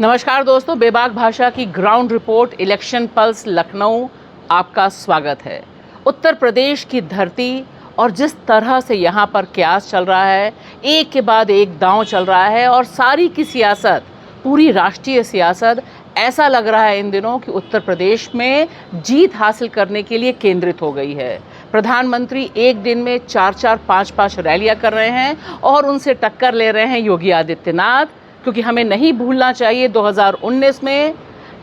नमस्कार दोस्तों, बेबाक भाषा की ground report election pulse Lucknow आपका स्वागत है। उत्तर प्रदेश की धरती और जिस तरह से यहाँ पर क्यास चल रहा है, एक के बाद एक दांव चल रहा है और सारी की सियासत, पूरी राष्ट्रीय सियासत ऐसा लग रहा है इन दिनों कि उत्तर प्रदेश में जीत हासिल करने के लिए केंद्रित हो गई है। प्रधानमंत्री एक दिन में 4-4, 5-5 रैलियां कर रहे हैं और उनसे टक्कर ले रहे हैं योगी आदित्यनाथ, क्योंकि हमें नहीं भूलना चाहिए 2019 में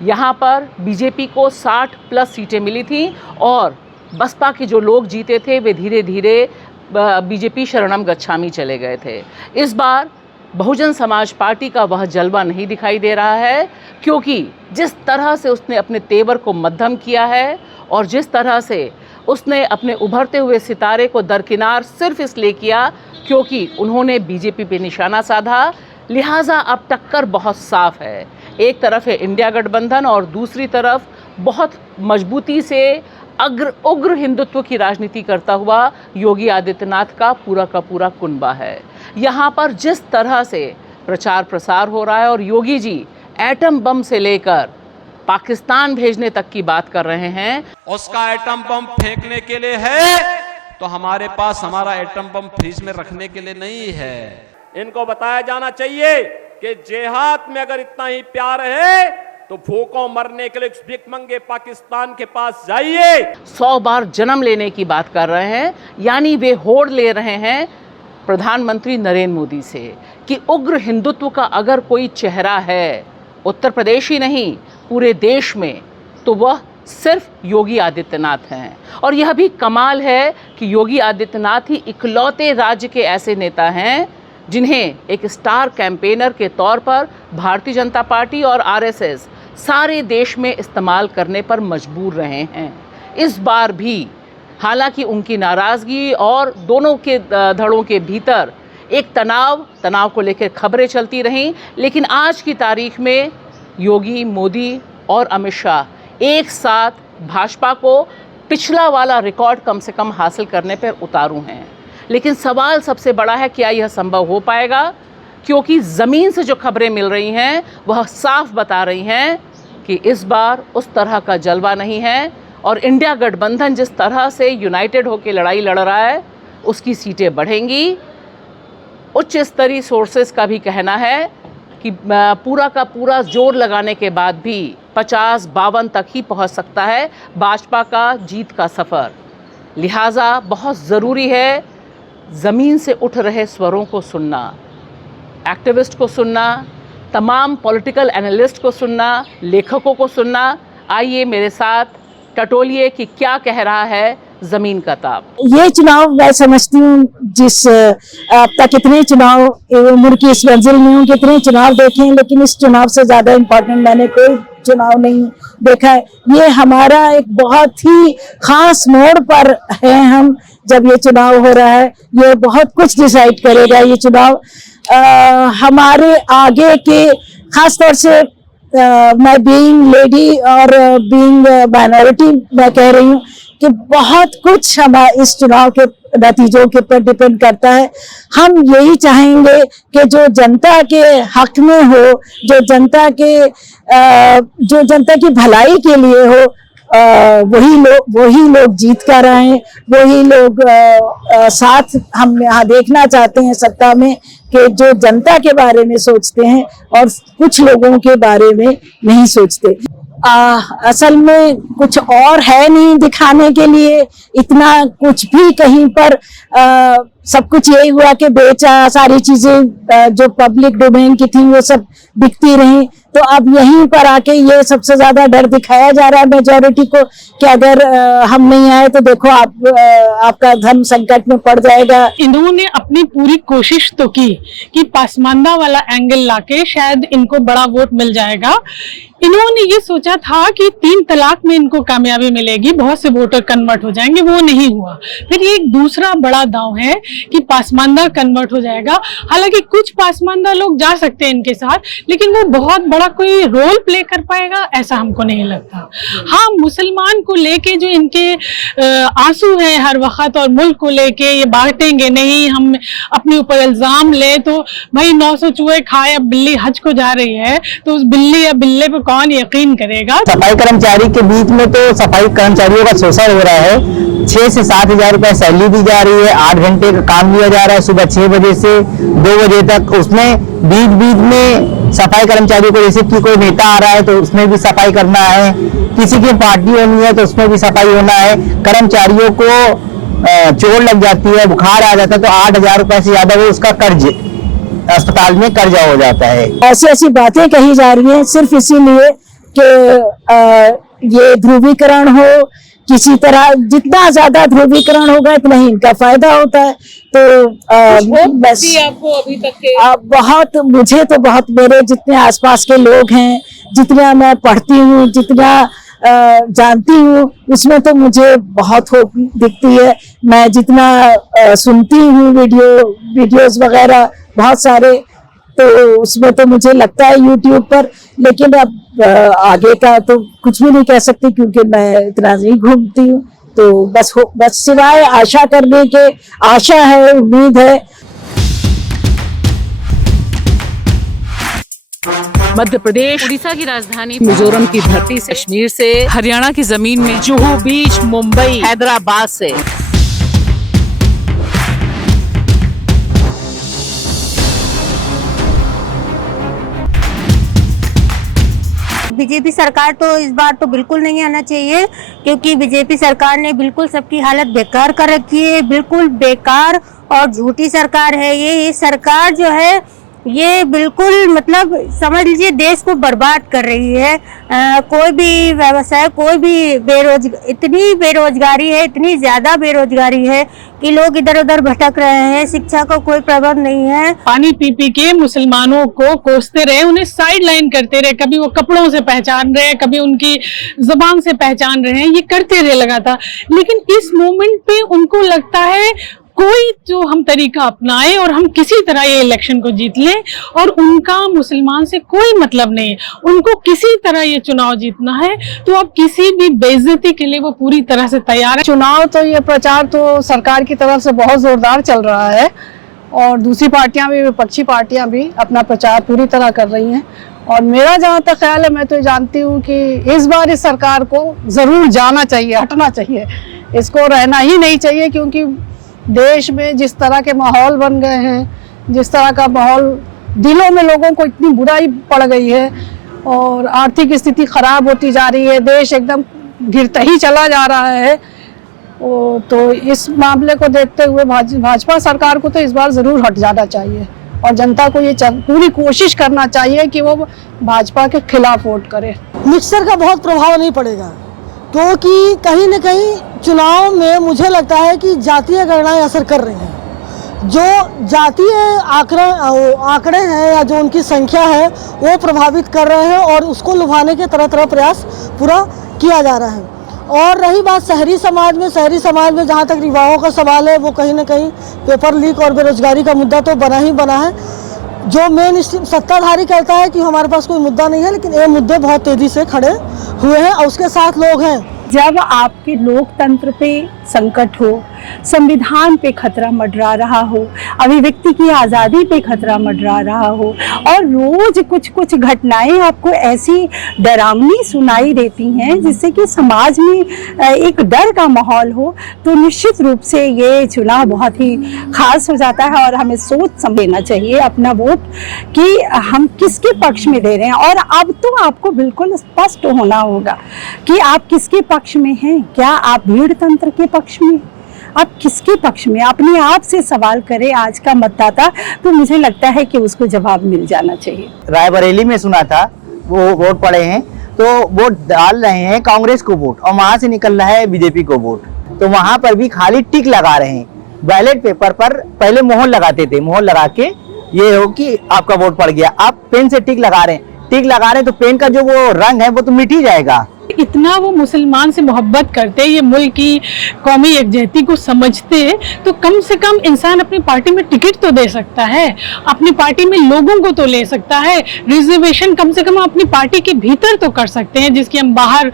यहाँ पर बीजेपी को 60 प्लस सीटें मिली थी और बसपा के जो लोग जीते थे वे धीरे धीरे बीजेपी शरणम गच्छामी चले गए थे। इस बार बहुजन समाज पार्टी का वह जलवा नहीं दिखाई दे रहा है, क्योंकि जिस तरह से उसने अपने तेवर को मध्यम किया है और जिस तरह से उसने अपने उभरते हुए सितारे को दरकिनार सिर्फ इसलिए किया क्योंकि उन्होंने बीजेपी पे निशाना साधा, लिहाजा अब टक्कर बहुत साफ है। एक तरफ है इंडिया गठबंधन और दूसरी तरफ बहुत मजबूती से उग्र हिंदुत्व की राजनीति करता हुआ योगी आदित्यनाथ का पूरा कुनबा है। यहाँ पर जिस तरह से प्रचार प्रसार हो रहा है और योगी जी एटम बम से लेकर पाकिस्तान भेजने तक की बात कर रहे हैं। उसका एटम बम फेंकने के लिए है तो हमारे पास हमारा एटम बम फ्रीज में रखने के लिए नहीं है। इनको बताया जाना चाहिए कि जेहाद में अगर इतना ही प्यार है तो भूखों मरने के लिए भिखमंगे पाकिस्तान के पास जाइए। 100 बार जन्म लेने की बात कर रहे हैं, यानी वे होड़ ले रहे हैं प्रधानमंत्री नरेंद्र मोदी से कि उग्र हिंदुत्व का अगर कोई चेहरा है उत्तर प्रदेश ही नहीं पूरे देश में, तो वह सिर्फ योगी आदित्यनाथ हैं। और यह भी कमाल है कि योगी आदित्यनाथ ही इकलौते राज्य के ऐसे नेता हैं जिन्हें एक स्टार कैंपेनर के तौर पर भारतीय जनता पार्टी और आरएसएस सारे देश में इस्तेमाल करने पर मजबूर रहे हैं। इस बार भी हालांकि उनकी नाराज़गी और दोनों के धड़ों के भीतर एक तनाव को लेकर खबरें चलती रहीं, लेकिन आज की तारीख में योगी, मोदी और अमित शाह एक साथ भाजपा को पिछला वाला रिकॉर्ड कम से कम हासिल करने पर उतारू हैं। लेकिन सवाल सबसे बड़ा है, क्या यह संभव हो पाएगा? क्योंकि ज़मीन से जो खबरें मिल रही हैं वह साफ बता रही हैं कि इस बार उस तरह का जलवा नहीं है और इंडिया गठबंधन जिस तरह से यूनाइटेड होकर लड़ाई लड़ रहा है उसकी सीटें बढ़ेंगी। उच्च स्तरीय सोर्सेस का भी कहना है कि पूरा का पूरा जोर लगाने के बाद भी 50-52 तक ही पहुंच सकता है भाजपा का जीत का सफ़र। लिहाजा बहुत ज़रूरी है ज़मीन से उठ रहे स्वरों को सुनना, एक्टिविस्ट को सुनना, तमाम पॉलिटिकल एनालिस्ट को सुनना, लेखकों को सुनना। आइए मेरे साथ टटोलिए कि क्या कह रहा है ज़मीन का ताप। ये चुनाव मैं समझती हूँ जिस अब तक कितने चुनाव उम्र की इस मंजिल में हूँ, कितने चुनाव देखे हैं, लेकिन इस चुनाव से ज़्यादा इम्पोर्टेंट मैंने कोई चुनाव नहीं देखा है। ये हमारा एक बहुत ही खास मोड़ पर है हम, जब ये चुनाव हो रहा है। ये बहुत कुछ डिसाइड करेगा ये चुनाव हमारे आगे के, खास तौर से मैं बीइंग लेडी और बीइंग माइनॉरिटी मैं कह रही हूँ कि बहुत कुछ हमारे इस चुनाव के नतीजों के पर डिपेंड करता है। हम यही चाहेंगे कि जो जनता के हक में हो, जो जनता की भलाई के लिए हो, वही लोग जीत कर आए, वही लोग साथ हम यहाँ देखना चाहते हैं सत्ता में, कि जो जनता के बारे में सोचते हैं और कुछ लोगों के बारे में नहीं सोचते। असल में कुछ और है नहीं दिखाने के लिए, इतना कुछ भी कहीं पर सब कुछ यही हुआ कि बेचा, सारी चीजें जो पब्लिक डोमेन की थी वो सब बिकती रही। तो अब यहीं पर आके ये सबसे ज्यादा डर दिखाया जा रहा है मेजॉरिटी को कि अगर हम नहीं आए तो देखो आपका धर्म संकट में पड़ जाएगा। इन्होंने अपनी पूरी कोशिश तो की कि पासमानदा वाला एंगल लाके शायद इनको बड़ा वोट मिल जाएगा। इन्होंने ये सोचा था कि 3 तलाक में इनको कामयाबी मिलेगी, बहुत से वोटर कन्वर्ट हो जाएंगे, वो नहीं हुआ। फिर ये एक दूसरा बड़ा दांव है कि पासमानदा कन्वर्ट हो जाएगा। हालांकि कुछ पासमानदा लोग जा सकते हैं इनके साथ, लेकिन वो बहुत बड़ा कोई रोल प्ले कर पाएगा ऐसा हमको नहीं लगता। हाँ, मुसलमान को लेके जो इनके आंसू है हर वक्त और मुल्क को लेके ये बांटेंगे नहीं, हम अपने ऊपर इल्जाम ले, तो भाई 900 चूहे खाए, अब बिल्ली हज को जा रही है तो उस बिल्ली या बिल्ले पे कौन यकीन करेगा। सफाई कर्मचारी के बीच में तो सफाई कर्मचारियों का शोषण हो रहा है। 6 से 7 हजार रुपए सैलरी दी जा रही है, 8 घंटे का काम लिया जा रहा है, सुबह 6 बजे से 2 बजे तक। उसमें बीच बीच में सफाई कर्मचारियों को, जैसे कि कोई नेता आ रहा है तो उसमें भी सफाई करना है, किसी की पार्टी होनी है तो उसमें भी सफाई होना है। कर्मचारियों को चोट लग जाती है, बुखार आ जाता है तो 8 हजार रुपए से ज्यादा वो उसका कर्ज, अस्पताल में कर्जा हो जाता है। ऐसी ऐसी बातें कही जा रही हैं सिर्फ इसीलिए कि ये ध्रुवीकरण हो, किसी तरह जितना ज्यादा ध्रुवीकरण होगा इतना ही इनका फायदा होता है। तो बस आपको अभी तक के बहुत, मुझे तो बहुत, मेरे जितने आसपास के लोग हैं, जितना मैं पढ़ती हूँ, जितना जानती हूँ, उसमें तो मुझे बहुत होप दिखती है। मैं जितना सुनती हूँ वीडियोस वगैरह बहुत सारे, तो उसमें तो मुझे लगता है यूट्यूब पर, लेकिन अब आगे का तो कुछ भी नहीं कह सकती क्योंकि मैं इतना नहीं घूमती हूँ। तो बस सिवाय आशा करने के, आशा है, उम्मीद है। मध्य प्रदेश, उड़ीसा की राजधानी, मिजोरम की धरती से, कश्मीर से, हरियाणा की जमीन में, जुहू बीच, मुंबई, हैदराबाद से। बीजेपी सरकार तो इस बार तो बिल्कुल नहीं आना चाहिए, क्योंकि बीजेपी सरकार ने बिल्कुल सबकी हालत बेकार कर रखी है। बिल्कुल बेकार और झूठी सरकार है ये सरकार जो है, ये बिल्कुल मतलब समझ लीजिए देश को बर्बाद कर रही है। कोई भी व्यवसाय, कोई भी इतनी बेरोजगारी है, इतनी ज़्यादा बेरोजगारी है कि लोग इधर उधर भटक रहे हैं, शिक्षा का कोई प्रबंध नहीं है। पानी पी पी के मुसलमानों को कोसते रहे, उन्हें साइड लाइन करते रहे, कभी वो कपड़ों से पहचान रहे, कभी उनकी जुबान से पहचान रहे हैं, ये करते रहे लगातार। लेकिन इस मोमेंट पे उनको लगता है कोई जो हम तरीका अपनाए और हम किसी तरह ये इलेक्शन को जीत लें, और उनका मुसलमान से कोई मतलब नहीं है, उनको किसी तरह ये चुनाव जीतना है। तो अब किसी भी बेइज्जती के लिए वो पूरी तरह से तैयार है। चुनाव तो ये प्रचार तो सरकार की तरफ से बहुत जोरदार चल रहा है, और दूसरी पार्टियां भी, विपक्षी पार्टियां भी अपना प्रचार पूरी तरह कर रही हैं। और मेरा जहाँ तक ख्याल है, मैं तो जानती हूँ कि इस बार इस सरकार को जरूर जाना चाहिए, हटना चाहिए, इसको रहना ही नहीं चाहिए। क्योंकि देश में जिस तरह के माहौल बन गए हैं, जिस तरह का माहौल, दिलों में लोगों को इतनी बुराई पड़ गई है और आर्थिक स्थिति खराब होती जा रही है, देश एकदम गिरता ही चला जा रहा है। तो इस मामले को देखते हुए भाजपा सरकार को तो इस बार जरूर हट जाना चाहिए, और जनता को ये पूरी कोशिश करना चाहिए कि वो भाजपा के खिलाफ वोट करे। मिक्सर का बहुत प्रभाव नहीं पड़ेगा, क्योंकि कहीं न कहीं चुनाव में मुझे लगता है कि जातीय गणनाएं असर कर रही हैं। जो जातीय आंकड़े हैं या जो उनकी संख्या है वो प्रभावित कर रहे हैं, और उसको लुभाने के तरह तरह प्रयास पूरा किया जा रहा है। और रही बात शहरी समाज में जहाँ तक युवाओं का सवाल है, वो कहीं ना कहीं पेपर लीक और बेरोजगारी का मुद्दा तो बना ही बना है। जो मेन सत्ताधारी कहता है कि हमारे पास कोई मुद्दा नहीं है, लेकिन ये मुद्दे बहुत तेजी से खड़े हुए हैं और उसके साथ लोग हैं। जब आपके लोकतंत्र पे संकट हो, संविधान पे खतरा मंडरा रहा हो, अभिव्यक्ति की आज़ादी पे खतरा मंडरा रहा हो, और रोज कुछ कुछ घटनाएं आपको ऐसी डरावनी सुनाई देती हैं जिससे कि समाज में एक डर का माहौल हो, तो निश्चित रूप से ये चुनाव बहुत ही खास हो जाता है। और हमें सोच समझना चाहिए अपना वोट कि हम किसके पक्ष में दे रहे हैं। और अब तो आपको बिल्कुल स्पष्ट होना होगा कि आप किसके पक्ष में हैं। क्या आप भीड़ तंत्र के पक्ष में, आप किसके पक्ष में? अपने आप से सवाल करे आज का मतदाता, तो मुझे लगता है कि उसको जवाब मिल जाना चाहिए। रायबरेली में सुना था, वो वोट पड़े हैं तो वोट डाल रहे हैं कांग्रेस को वोट, और वहां से निकल रहा है बीजेपी को वोट। तो वहां पर भी खाली टिक लगा रहे हैं। बैलेट पेपर पर पहले मोहर लगाते थे, मोहर लगा के ये हो कि आपका वोट पड़ गया। आप पेन से टिक लगा रहे हैं, टिक लगा रहे हैं तो पेन का जो वो रंग है वो तो मिट ही जाएगा, इतना वो मुसलमान से मोहब्बत करते, ये मुल्क की कौमी यकजहती को समझते, तो कम से कम इंसान अपनी पार्टी में टिकट तो दे सकता है, अपनी पार्टी में लोगों को तो ले सकता है, रिजर्वेशन कम से कम अपनी पार्टी के भीतर तो कर सकते हैं जिसकी हम बाहर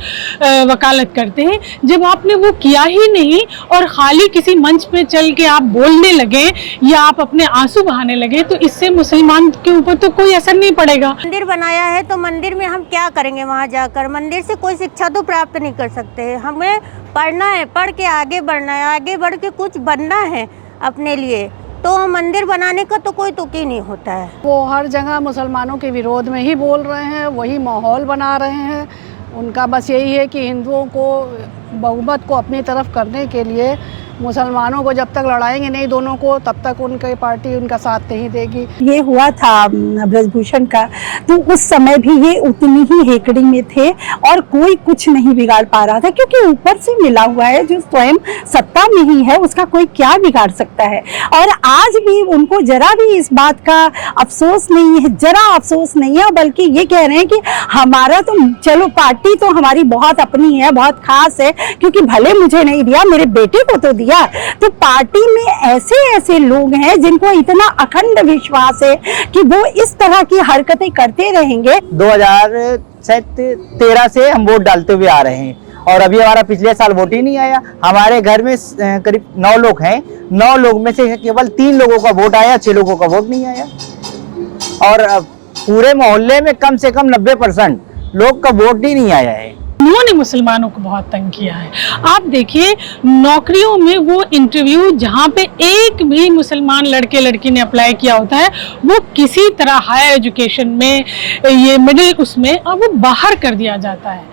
वकालत करते हैं। जब आपने वो किया ही नहीं और खाली किसी मंच पे चल के आप बोलने लगे या आप अपने आंसू बहाने लगे, तो इससे मुसलमान के ऊपर तो कोई असर नहीं पड़ेगा। मंदिर बनाया है तो मंदिर में हम क्या करेंगे? वहाँ जाकर मंदिर से कोई शिक्षा तो प्राप्त नहीं कर सकते। हमें पढ़ना है, पढ़ के आगे बढ़ना है, आगे बढ़ के कुछ बनना है अपने लिए, तो मंदिर बनाने का तो कोई तुक ही नहीं होता है। वो हर जगह मुसलमानों के विरोध में ही बोल रहे हैं, वही माहौल बना रहे हैं। उनका बस यही है कि हिंदुओं को बहुमत को अपनी तरफ करने के लिए मुसलमानों को जब तक लड़ाएंगे नहीं दोनों को, तब तक उनकी पार्टी उनका साथ नहीं देगी। ये हुआ था ब्रजभूषण का, तो उस समय भी ये उतनी ही हेकड़ी में थे और कोई कुछ नहीं बिगाड़ पा रहा था, क्योंकि ऊपर से मिला हुआ है जो स्वयं सत्ता में ही है, उसका कोई क्या बिगाड़ सकता है। और आज भी उनको जरा भी इस बात का अफसोस नहीं है, जरा अफसोस नहीं है, बल्कि ये कह रहे हैं कि हमारा तो चलो पार्टी तो हमारी बहुत अपनी है, बहुत खास है, क्योंकि भले मुझे नहीं दिया, मेरे बेटे को तो दिया। तो पार्टी में ऐसे ऐसे लोग हैं जिनको इतना अखंड विश्वास है कि वो इस तरह की हरकतें करते रहेंगे। 2013 से हम वोट डालते हुए आ रहे हैं और अभी हमारा पिछले साल वोट ही नहीं आया। हमारे घर में करीब 9 लोग हैं, 9 लोग में से केवल 3 लोगों का वोट आया, 6 लोगों का वोट नहीं आया। और पूरे मोहल्ले में कम से कम 90% लोग का वोट ही नहीं आया है। उन्होंने मुसलमानों को बहुत तंग किया है। आप देखिए नौकरियों में वो इंटरव्यू जहाँ पे एक भी मुसलमान लड़के लड़की ने अप्लाई किया होता है, वो किसी तरह हायर एजुकेशन में, ये मिडिल उसमें, और वो बाहर कर दिया जाता है।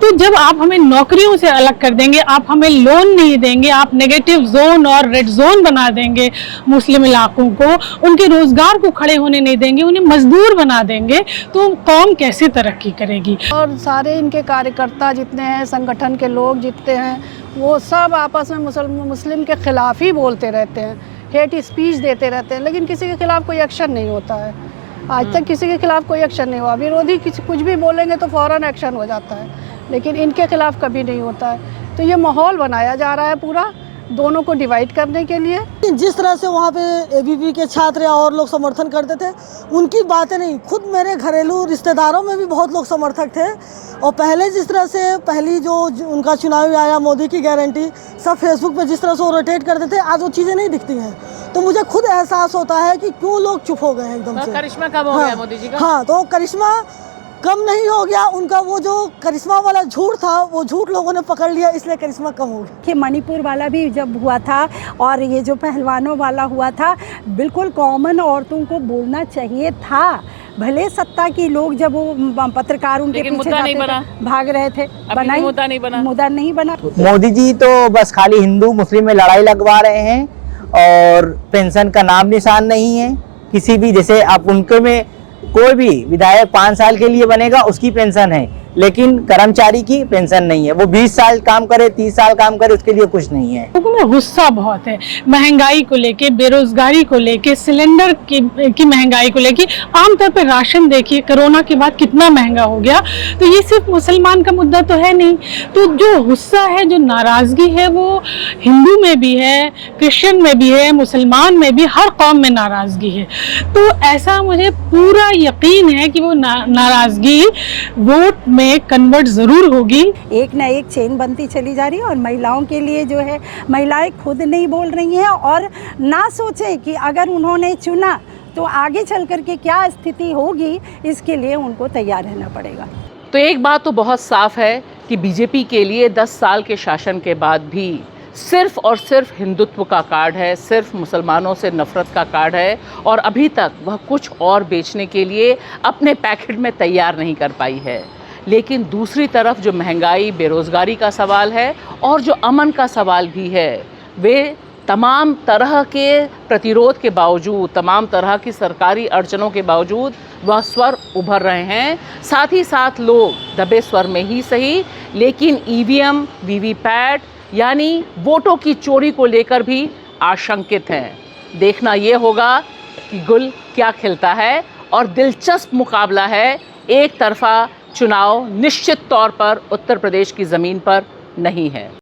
तो जब आप हमें नौकरियों से अलग कर देंगे, आप हमें लोन नहीं देंगे, आप नेगेटिव जोन और रेड जोन बना देंगे मुस्लिम इलाकों को, उनके रोजगार को खड़े होने नहीं देंगे, उन्हें मजदूर बना देंगे, तो कौम कैसे तरक्की करेगी? और सारे इनके कार्यकर्ता जितने हैं, संगठन के लोग जितने हैं, वो सब आपस में मुस्लिम के खिलाफ ही बोलते रहते हैं, हेट स्पीच देते रहते हैं, लेकिन किसी के खिलाफ कोई एक्शन नहीं होता है। आज तक किसी के खिलाफ कोई एक्शन नहीं हुआ। विरोधी कुछ भी बोलेंगे तो फौरन एक्शन हो जाता है, लेकिन इनके खिलाफ कभी नहीं होता है। तो ये माहौल बनाया जा रहा है पूरा दोनों को डिवाइड करने के लिए। जिस तरह से वहाँ पे एबीवी के छात्र या और लोग समर्थन करते थे, उनकी बातें नहीं, खुद मेरे घरेलू रिश्तेदारों में भी बहुत लोग समर्थक थे। और पहले जिस तरह से पहली जो उनका चुनाव आया, मोदी की गारंटी, सब फेसबुक पे जिस तरह से वो रोटेट करते थे, आज वो चीज़ें नहीं दिखती हैं। तो मुझे खुद एहसास होता है कि क्यों लोग चुप हो गए हैं एकदम से। करिश्मा कब हो गया मोदी जी का? हाँ, तो करिश्मा कम नहीं हो गया उनका, वो जो करिश्मा वाला झूठ था, वो झूठ लोगों ने पकड़ लिया, इसलिए करिश्मा कम हो गया। कि मणिपुर वाला भी जब हुआ था और ये जो पहलवानों वाला हुआ था, बिल्कुल कॉमन औरतों को बोलना चाहिए था। भले सत्ता की लोग जब वो पत्रकार उनके पीछे जाते थे, भाग रहे थे, मुद्दा नहीं बना। मोदी जी तो बस खाली हिंदू मुस्लिम में लड़ाई लगवा रहे हैं और पेंशन का नाम निशान नहीं है किसी भी। जैसे आप उनके में कोई भी विधायक 5 साल के लिए बनेगा, उसकी पेंशन है, लेकिन कर्मचारी की पेंशन नहीं है। वो 20 साल काम करे, 30 साल काम करे, उसके लिए कुछ नहीं है। लोगों में गुस्सा बहुत है, महंगाई को लेके, बेरोजगारी को लेके, सिलेंडर की महंगाई को लेके। आमतौर पे राशन देखिए कोरोना के बाद कितना महंगा हो गया। तो ये सिर्फ मुसलमान का मुद्दा तो है नहीं। तो जो गुस्सा है, जो नाराजगी है, वो हिंदू में भी है, क्रिश्चियन में भी है, मुसलमान में भी, हर कौम में नाराजगी है। तो ऐसा मुझे पूरा यकीन है कि वो नाराजगी वोट में कन्वर्ट जरूर होगी। एक ना एक चेन बनती चली जा रही है और महिलाओं के लिए जो है, महिलाएं खुद नहीं बोल रही हैं और ना सोचे कि अगर उन्होंने चुना तो आगे चल कर के क्या स्थिति होगी, इसके लिए उनको तैयार रहना पड़ेगा। तो एक बात तो बहुत साफ है कि बीजेपी के लिए 10 साल के शासन के बाद भी सिर्फ और सिर्फ हिंदुत्व का कार्ड है, सिर्फ मुसलमानों से नफरत का कार्ड है, और अभी तक वह कुछ और बेचने के लिए अपने पैकेट में तैयार नहीं कर पाई है। लेकिन दूसरी तरफ जो महंगाई, बेरोज़गारी का सवाल है और जो अमन का सवाल भी है, वे तमाम तरह के प्रतिरोध के बावजूद, तमाम तरह की सरकारी अड़चनों के बावजूद वह स्वर उभर रहे हैं। साथ ही साथ लोग दबे स्वर में ही सही, लेकिन ईवीएम, वीवीपैट यानी वोटों की चोरी को लेकर भी आशंकित हैं। देखना ये होगा कि गुल क्या खिलता है। और दिलचस्प मुकाबला है, एक तरफा चुनाव निश्चित तौर पर उत्तर प्रदेश की ज़मीन पर नहीं है।